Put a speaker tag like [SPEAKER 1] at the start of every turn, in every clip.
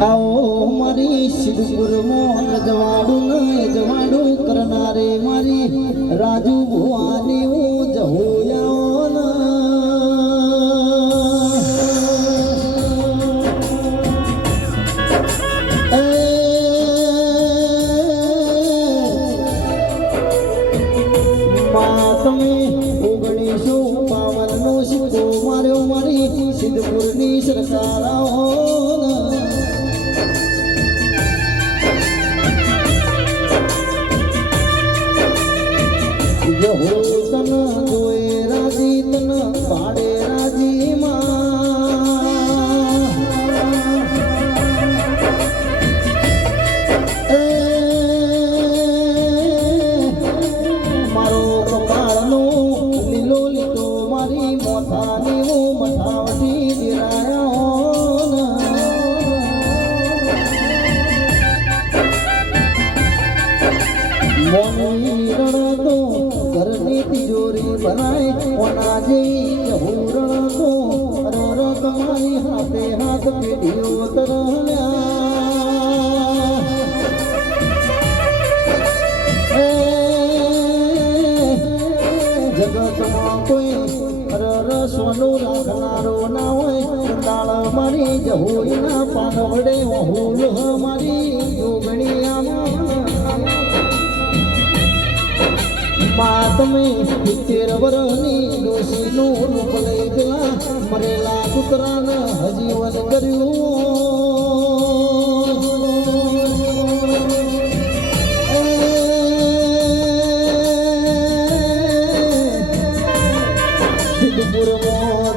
[SPEAKER 1] આવો મારી સિદ્ધપુર મોન જવાડું યહો તન જોએ જગતમાં કોઈ રર સોનું રાખનારો ના હોય. દાળ મારી ના પાનવડે હું મારી યોગણી આમાં માતમે સિત્તેર વરની ડોશીનું રૂપ લઈ હજીવન કર્યું.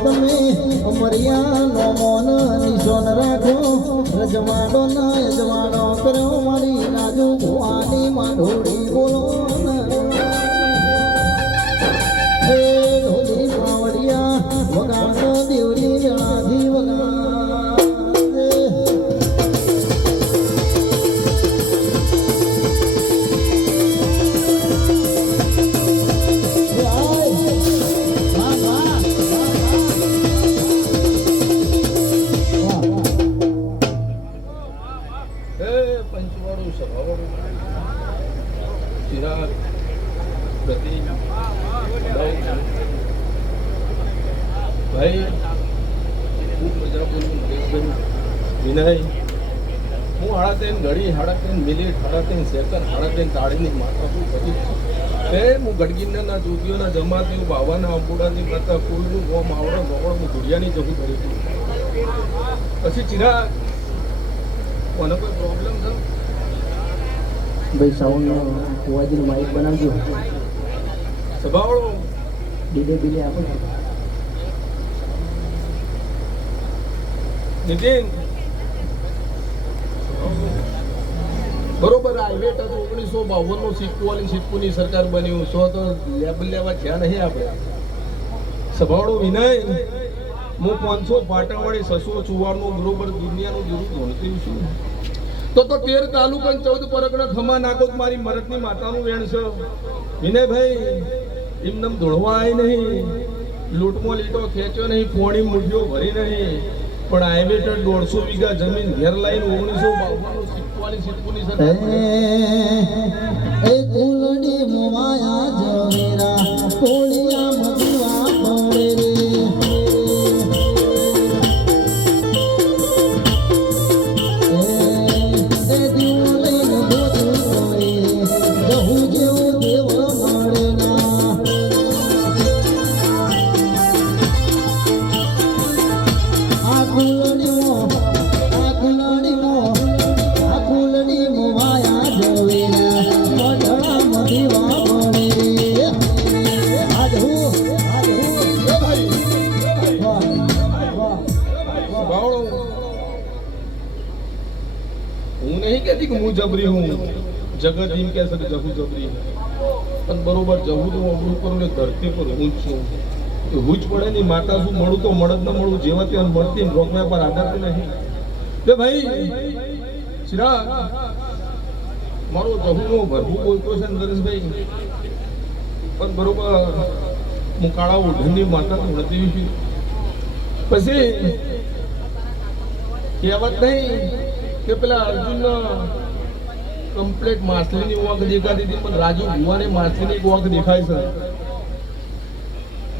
[SPEAKER 1] તમે અમરિયાનો મોન નિશોન રાખો. રજવાડો ના યજવાડો કર્યો મારી રાજુ ભુવાની માંડોળી બોલો
[SPEAKER 2] પંચવાળું સભાવાળું ચિરાગ ભાઈ હું બોલું વિનય, હું હાડા તેન ઘડી હાડા તેન મિનિટ હાડા તેન સેકન્ડ તેન તાળીની માતા શું કરી તે હું ગડગીરના જોગીઓના જમાતી બાવાના અંબુડાની માતા કુલનું ગોમ, આવડો ગોળ હું ગુડિયાની જવું કરી પછી ચિરાગ કોને કોઈ પ્રોબ્લેમ છે
[SPEAKER 1] ભાઈ સાઉન્ડ અવાજનું માઇક બનાવજો.
[SPEAKER 2] સભાવાળો.
[SPEAKER 1] ડીલે ડીલે આપો.
[SPEAKER 2] નીતિન. બરોબર હાઈવે હતો ઓગણીસો બાવનનું સિક્કુ વાળી સિક્કુની સરકાર બન્યું. સો તો લેબ લેવા જ્યાં નહીં આપણે. સભાવાળો વિનય. હું પાંચસો પાટણવાળી સસો ચુવાડનું બરોબર દુનિયાનું જરૂર ગણતરી છું. તો તો તેર તાલુકા ચૌદ પરગણા ખમા નાખો મારી મરદની માતાનું વેણ છે. વિનયભાઈ એમનેમ ધોળવા આવી નહીં. લૂંટમો લીટો ખેંચ્યો નહીં પોણી મૂઢ્યો ભરી નહીં. પણ આઈવેટર દોઢસો વીઘા જમીન ઘેર લાઈન ઓગણીસો બાવનનું સિક્કવાની સિક્કુની બાવળો. હું નહીં કહેતી કે હું જબરી હું જગત એમ કહે છે કે જહુ જબરી. પણ બરોબર જહુ તો અબરું કરું ને ધરતી પર હું જ છું. હું જ પડે ની માતા શું મળું તો મળદ ન મળું, જેવા ત્યાં મળતી ને રોકવા પર આધાર તો નહીં. કે ભાઈ, ચિરાગ, મારો જહુનો ભરવું બોલતો છે નરેશભાઈ. પણ બરોબર, હું કાળા ઓઢણની માતા નથી. પછી કહેવત નહીં કે પેલા અર્જુન કમ્પ્લેટ માછલીની વોક દેખાતી હતી, પણ રાજુ ભુવાને માછલીની વોક દેખાય છે.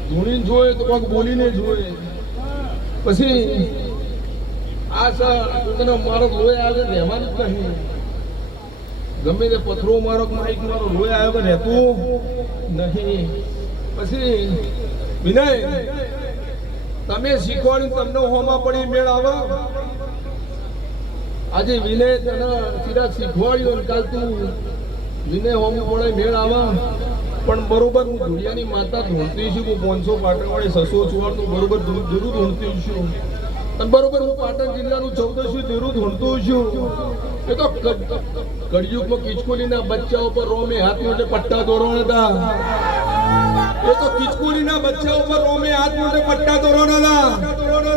[SPEAKER 2] ધૂણીને જોયે તો કોક બોલીને જોયે પછી આ સર મારો લોહી આવે રહેવાનું જ નહીં. ગમે તે પથરો મારો માઇક મારો લોહી આવ્યો કે રહેતું નહીં. પછી વિનય, તમે શીખવાડ્યું તમને હોમાં પડી મેળ આવે? આજે વિનય તને સીધા શીખવાડ્યું અને કાલ તું વિનય હોમી પડે મેળ આવા. પણ બરોબર હું ધુડિયાની માતા ધૂણતી છું, હું પાંચસો પાટણવાળી સસો છુવાડતું બરોબર જરૂર ધૂણતી છું. અને બરોબર હું પાટણ જિલ્લાનું ચૌદશું જરૂર ધૂણતું છું. એ તો કળિયુગમાં કિચકોલીના બચ્ચા ઉપર રોમે હાથી મોટે પટ્ટા દોરણ હતા. એ તો કિચકુલીના બચ્ચા ઉપર રોમે હાથ મોટે પટ્ટા હતા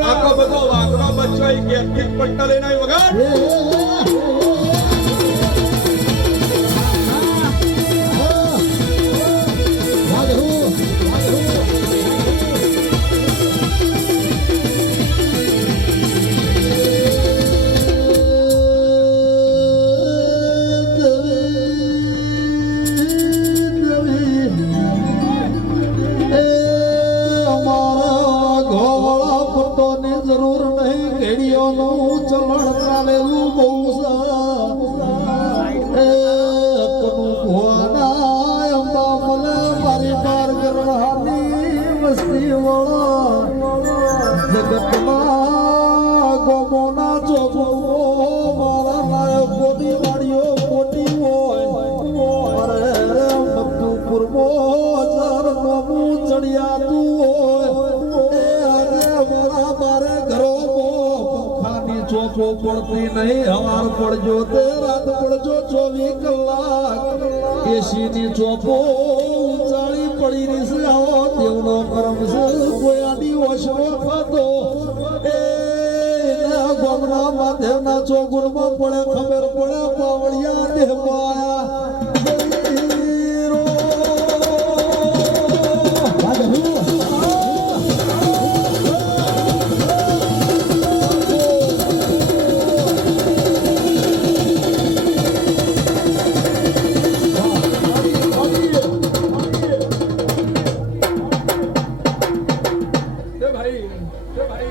[SPEAKER 2] આખો બધો વાઘનો બચ્ચો એ ગેપથી જ પટ્ટા લઈને આવ્યો વગર
[SPEAKER 3] ઘેડીઓનું ચમણ ચાલેલું બહુ પડતી નહીં, હવાર પડજો તે, રાત પડજો ચોવીસ કલાક. એસીની ચોપો ઉચાળી પડી રહી છે આવો દેવનો કરમ છે, કોઈ આની ઓછો ખાતો. એ ગોમના માધેવના ચોગુણમાં પડે, ખબર પડે પાવડિયા દેવાયા.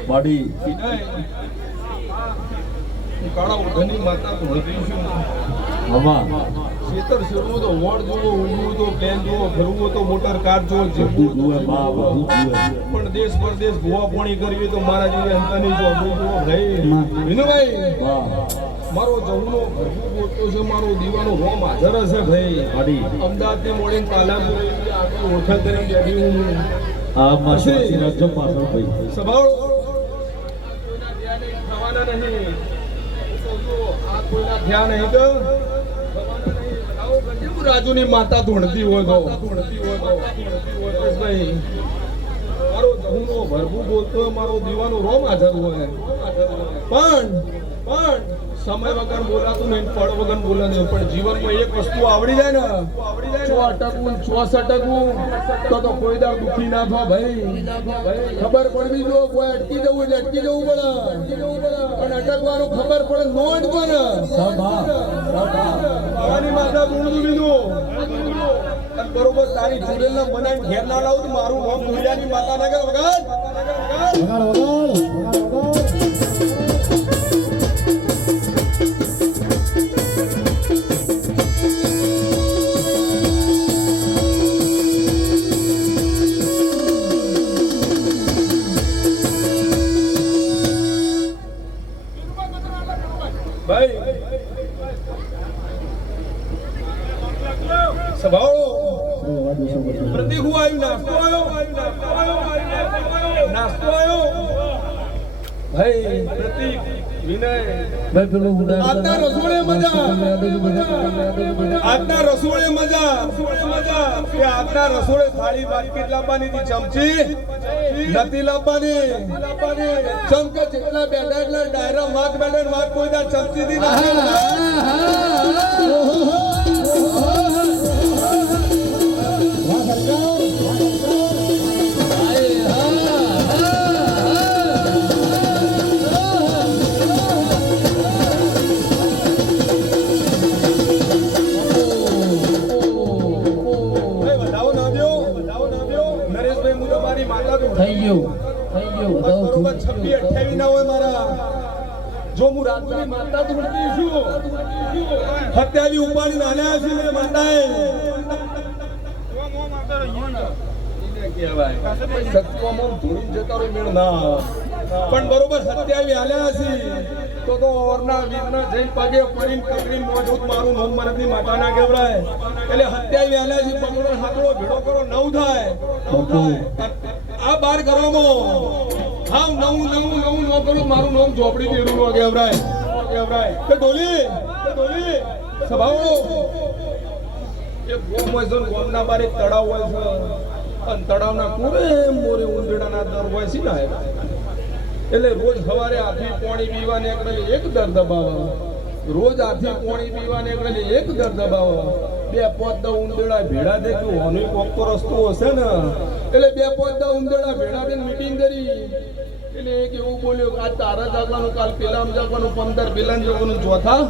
[SPEAKER 4] બાડી.
[SPEAKER 2] વિનય હું કાળા ઓઢાની માતા ધૂણતી છું
[SPEAKER 4] હવા.
[SPEAKER 2] ખેતર શેરવું તો વોડ જોવો ઊંઘવું તો પ્લેન જોવો ફરવું તો મોટર કાર જોવો
[SPEAKER 4] બધું જુએ બા બધું જુએ.
[SPEAKER 2] પણ દેશ પરદેશ ભૂવા પોણી કરવી તો મારા જેવી અંતાની જો અમુક જુઓ ભાઈ વિનુભાઈ મારો જમનો બોલતો છે મારો દીવાનો રોમ હાજર હશે ભાઈ. મોડીને પાલાપુર એવી આગળ ઓળખાણ કરીને બેઠી હું.
[SPEAKER 4] આ માસી રાખજો પાછળ ભાઈ.
[SPEAKER 2] સભાળો. થવાના નહીં આ કોઈના થયા નહીં તો થવાના નહીં. આવો ગજબ રાજુની માતા ધૂણતી હોય તો. ધૂણતી હોય તો ધૂણતી હોય તો મારો ધૂનો ભરભૂ બોલતો મારો દીવાનો રોમ હાજર હોય. પણ પણ સમય વગર બોલાતું નહીં, ફળ વગર બોલાતું પણ જીવનમાં એક વસ્તુ આવડી જાય ને. ચો અટકવું ચો સટકવું તો તો કોઈ દાળ દુખી ના થો ભાઈ. ખબર પડવી જો, કોઈ અટકી જવું એટલે અટકી જવું પડે. પણ અટકવાનું ખબર પડે નો અટકવાનું
[SPEAKER 4] સભા
[SPEAKER 2] ભવાની માતા ગુણનું બીજું બરોબર તારી ચૂડેલના બનાવીને ઘેર ના લાવું મારું નામ દુનિયાની માતા નગર વગર. ભાઈ રસોડે થાળી બાસ્કેટ લાવવાની હતી ચમચી? નથી લાવવાની ચમક જેટલા બેઠા એટલા ડાયરા માગ બેઠા માગ કોઈ ચમચી થી અઠ્યાવી ના હોય મારા. જો હું રાત્રિ માતા ધૂળતી છું. હત્યાવી ઉપાડી નાલ્યા છે મેં માતાએ સત્વમાં ધૂળી જતા રહો મેળ ના. પણ બરોબર સત્યાવી હાલ્યા છે. તો તો ઓરના વીરના જૈન પગે પડીને પકડીને મોજૂદ મારું નોમ મરદની માતાના કેવડાય એટલે હત્યાવી હાલ્યા છે પગડો હાથડો ભેડો કરો નવ થાય. નવ થાય. આ બાર કરવામાં હા નવું નવું નવું ન કરો, મારું નામ ચોપડી દેરું નો કેવરાય કેવરાય કે ડોલી તે ડોલી, સભાઓ. એ જો ને, ગોમના બારે તળાવ હોય છે. અને તળાવના કુરે મોરે ઉંદરડાના દર હોય છે ને એટલે રોજ સવારે આથી પાણી પીવા નીકળેલી એક દર દબાવો રોજ આથી પાણી પીવા નીકળેલી એક દર દબાવો બે પોત દા ઉંદડા ભેડા દે કે હોનું તો રસ્તો હશે ને. એટલે બે પોત દા ઉંદડા ભેડા દે મીટિંગ કરી. એવું બોલ્યો કે તારા જાગવાનું કાલ પેલા જાગવાનું, પંદર પેલા જાગવાનું ચોથા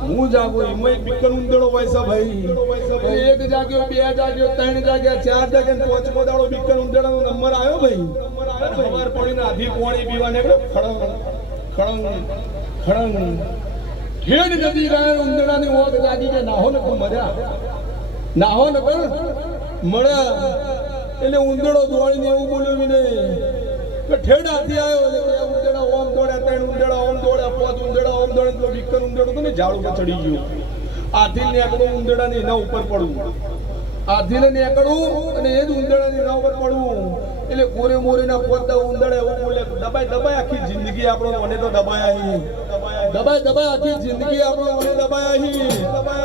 [SPEAKER 2] હું જાગો એમાં એક બીકન ઉંદરડો હોય છે ભાઈ. એક જાગ્યો, બે જાગ્યો, ત્રણ જાગ્યા, ચાર જાગ્યા, ને પાંચમો દાડો બીકન ઉંદરડાનો નંબર આવ્યો પોણી પીવા નીકળ્યો ખડંગ ખડંગ ખડંગ ઠેડ નદી ગાય ઉંદરડાની ઓત કે નાહો ને મર્યા. નાહો ને મળ્યા એટલે ઉંદડો દોડીને એવું બોલ્યું વિને કે ઠેડ હાથી આવ્યો એટલે બે ઉંદરડા ઓમ દોડ્યા ત્રણ ઉંદરડા ઓમ દોડ્યા પાંચ ઉંદરડા ઓમ દોડે પેલો વિકર ઉંદરડો તો ને ઝાડ ઉપર ચડી ગયો. આથી નેકડું ઉંદરડા ને એના ઉપર પડવું. આધીને એકડું અને એ જ ઉંદરડાની એના ઉપર પડવું. એટલે કોરે મોરેના પોતા ઉંદરડા એવું બોલે દબાઈ દબાઈ આખી જિંદગી આપણો મને તો દબાયા અહીં. દબાઈ દબાઈ આખી જિંદગી આપણો મને દબાયા અહીં.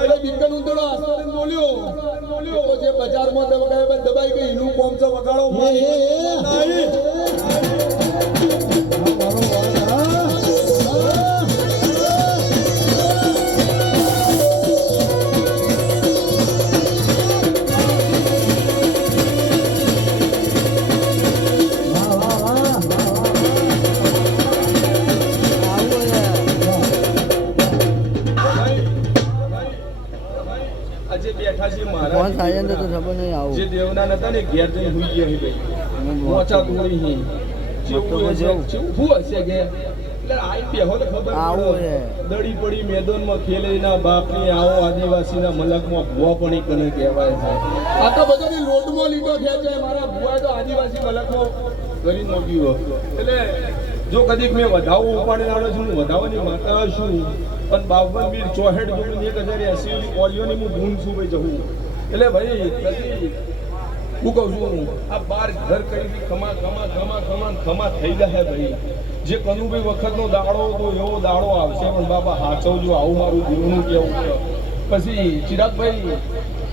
[SPEAKER 2] એટલે બિકન ઉંદરડો આસ્તે બોલ્યો બોલ્યો જે બજારમાં દબાઈ દબાઈ ગઈ એનું કોમ છે વગાડો નહીં. જે દેવના ને ઘેર જઈને હુઈ ગયા ભાઈ. મોચા તોડી હી જેવું જેવું હું હશે કે. દડી પડી મેદાનમાં ખેલેના બાપની આવો આદિવાસીના મલકમાં ભુવા પણ કને કહેવાય છે. આ તો બધાની લોટમાં લીટો ખેંચે મારા ભુવા તો આદિવાસી મલકમાં કરી નોખ્યું એટલે જો કદીક મેં વધાવો ઉપાડી લાવ્યો છું વધાવાની માતા છું પણ બાવન વીર ચોહેડ જોડું એક હજાર એસી ઓલિયોની હું ગુણ છું ભાઈ જવું એટલે ભાઈ હું કહું છું, આ બાર ઘર કરી ખમા ખમા ખમા ખમા ખમા થઈ જાય ભાઈ. જે કનુભાઈ વખતનો દાડો હતો, એવો દાડો આવશે, પણ બાપા હાચવજો, આવું મારું જીવનું કેવું છે. પછી ચિરાગભાઈ,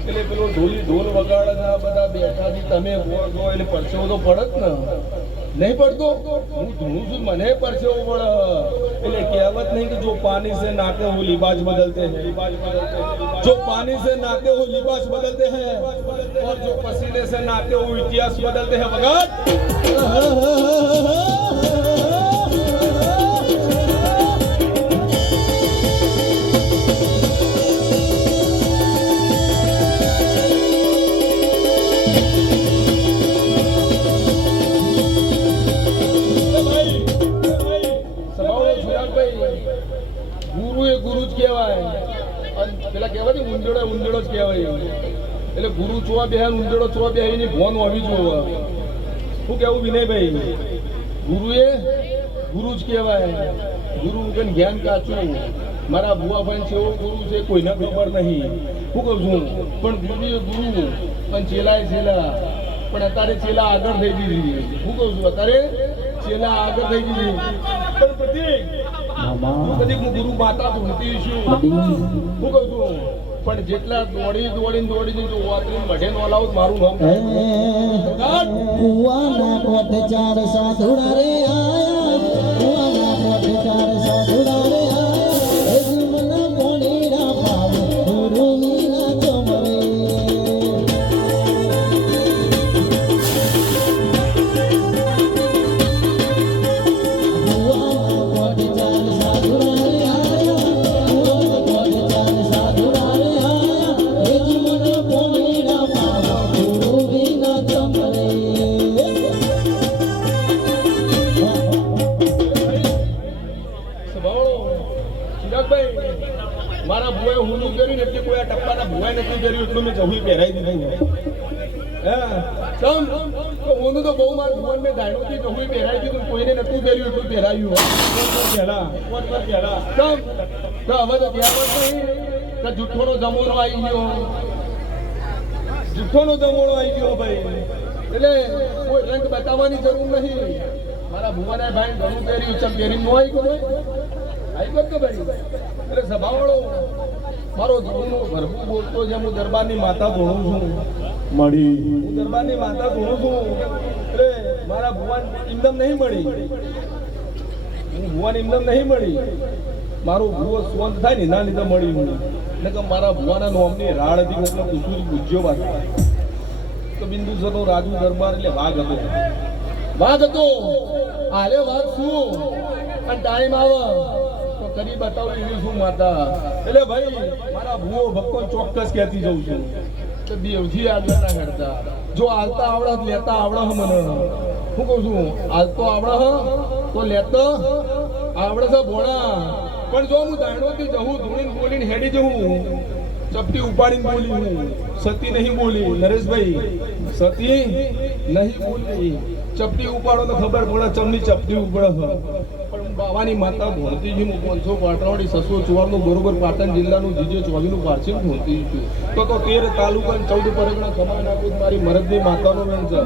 [SPEAKER 2] એટલે પેલો ઢોલી ઢોલ વગાડના બધા બેઠા તમે ગો એટલે પરસેવો તો પડત ને. નહીં પડતો? હું ધૂણું છું, મને પરસેવો પડે. એટલે नहीं कि जो पानी से नाते हुए लिबास बदलते हैं। जो पानी से नाते हुए लिबास बदलते हैं और जो पसीने से नाते हुए इतिहास बदलते हैं। मगर પેલા કહેવાય ને ઊંડેડો ઊંડેડો જ કહેવાય એટલે ગુરુ ચોવા બે ઊંડેડો ચોવા બે એની ભોન હોવી જોવે શું કેવું વિનયભાઈ? ગુરુ એ ગુરુ જ કહેવાય. ગુરુ વગર જ્ઞાન કાચું. મારા ભુવા ભાઈ છે એવો ગુરુ છે, કોઈને ખબર નહીં. શું કહું છું? પણ ગુરુ એ ગુરુ, પણ ચેલાએ ચેલા પણ અત્યારે ચેલા આગળ થઈ દીધી શું કહું છું? અત્યારે ચેલા આગળ થઈ દીધી પણ પ્રતિક ગુરુ માતા ધૂણતી છું. હું કહું છું પણ જેટલા દોડી દોડીને દોડીને જો વાતરી મઢે મારું નામ
[SPEAKER 3] કુવાના કોઠ ચાર સાધુડા રે આયા
[SPEAKER 2] ભુવન મેં ધાયણુંથી જહુઈ પહેરાઈ દીધું કોઈને નતું પહેર્યું એટલું પહેરાયું પહેલા પહેલા ચમ તો હવે તો કહેવત નહીં કે જુઠ્ઠોનો જમોનો આવી ગયો જુઠ્ઠોનો જમોનો આવી ગયો ભાઈ એટલે કોઈ રંગ બતાવવાની જરૂર નહીં મારા ભુવાના ભાઈ ઘણું પહેર્યું ચમ પહેરી નો આવી ગયો આવી ગયો ભાઈ એટલે સભાવાળો મારો ધૂળનો ભરપૂર બોલતો છે હું દરબારની માતા ભણું છું.
[SPEAKER 4] મળી
[SPEAKER 2] હું દરબારની માતા ભણું છું. એટલે મારા ભુવાન ઇમદમ નહીં મળી. ભુવાન ઇમદમ નહીં મળી. મારું ભુવો સુવંત થાય ને એના લીધે મળી એટલે કે મારા ભુવાના નોમની રાડ હતી એટલે પૂછું પૂજ્યો વાત તો બિંદુસરનો રાજુ દરબાર એટલે વાઘ હતો. વાઘ હતો. આલે વાઘ શું? અને ટાઈમ આવે. તો કરી બતાવું એવી શું માતા. એટલે ભાઈ, મારા ભુવો ભક્તો ચોક્કસ કહેતી જઉં છું. તો દેવજી આગળ ના જો હાલતા આવડત લેતા આવડે મને. હું કહું છું? હાલતો આવડે હ, તો લેતો આવડે છે ભોણા. પણ જો હું દાયણોથી જવું ધૂણીને બોલીને હેડી જવું ચપટી ઉપાડીને બોલી હું. સતી નહીં બોલી, નરેશભાઈ. સતી નહીં બોલી. ચપટી ઉપાડો તો ખબર પડે, ચમની ચપટી ઉપડે પણ બાબાની માતા ભણતી છું હું પાંચસો પાટણવાડી સસો ચુવાડનું બરોબર પાટણ જિલ્લાનું જીજે ચોવીનું પારસી ભણતી છું. તો તો તેર તાલુકા ચૌદ પરગણા ખબર નાખું મારી મરદની માતાનો મેન છે.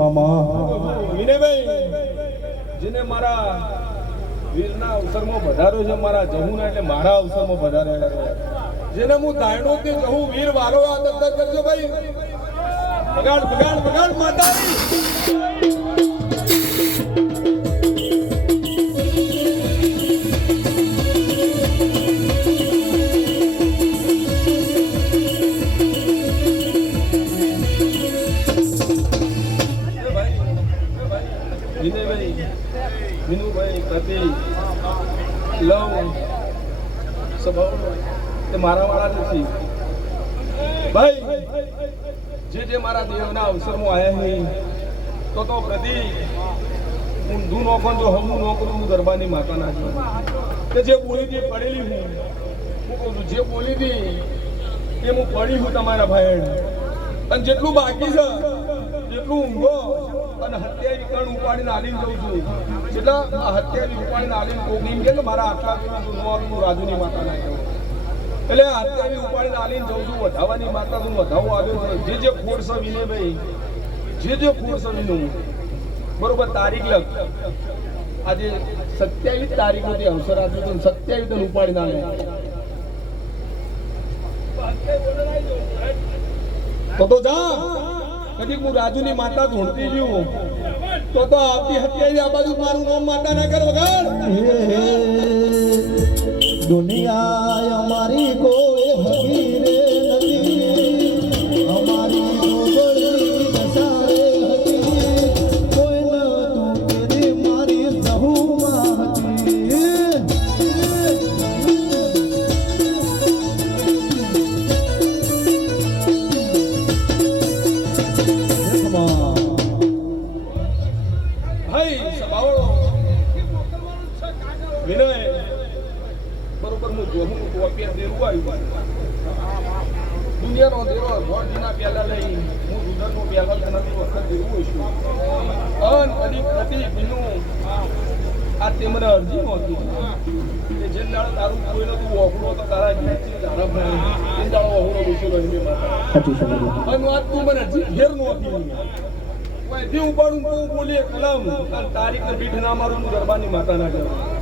[SPEAKER 1] મામા.
[SPEAKER 2] વિનયભાઈ, જેને મારા વીરના અવસરમાં વધાર્યો છે, મારા જમુના એટલે મારા અવસરમાં વધાર્યા જેને હું દાયણો કે જહું વીર વારો આ કરજો ભાઈ. બગાડ બગાડ બગાડ માતાજી. કપિલ લવ. સ્વભાવ તે મારા વાળા નથી ભાઈ, જે જે મારા દેવના અવસરમાં આવ્યા નહીં તો તો પ્રતિ ઊંધું નોખો જો હમું નોકરું હું ગરબાની માતાના છું. કે જે બોલી દે પડેલી હું. હું કહું છું, જે બોલી હતી એ હું પડી હું તમારા ભાઈ અને જેટલું બાકી છે જેટલું ઊંઘો. અને હત્યાની કણ ઉપાડીને આલીને જઉં છું. એટલે આ હત્યાની ઉપાડીને આલીને કોકની એમ કે મારા આટલા પેલું નો રાજુની માતા ના એટલે આ હત્યાવી ઉપાડીને આલીને જઉં છું, વધાવવાની માતા તું વધાવો આવ્યો જે જે ફોર્સ વિને ભાઈ જે જે ફોર્સ વિનું, બરોબર તારીખ લખ. આજે સત્યાવીસ તારીખ નો જે અવસર આપ્યો તો સત્યાવીસ તને ઉપાડીને આલે. તો તો જા. કદી હું રાજુની માતા ધૂણતી જઉં તો તો આવતી હત્યા આ બાજુ મારું નામ માતા ના કરો વગર
[SPEAKER 3] દુનિયા અમારી કોઈ
[SPEAKER 2] પચીસ હજાર ઉપાડું બોલીએ કલમ. તારીખ બીઠ ના મારું ગરબાની માતાના ના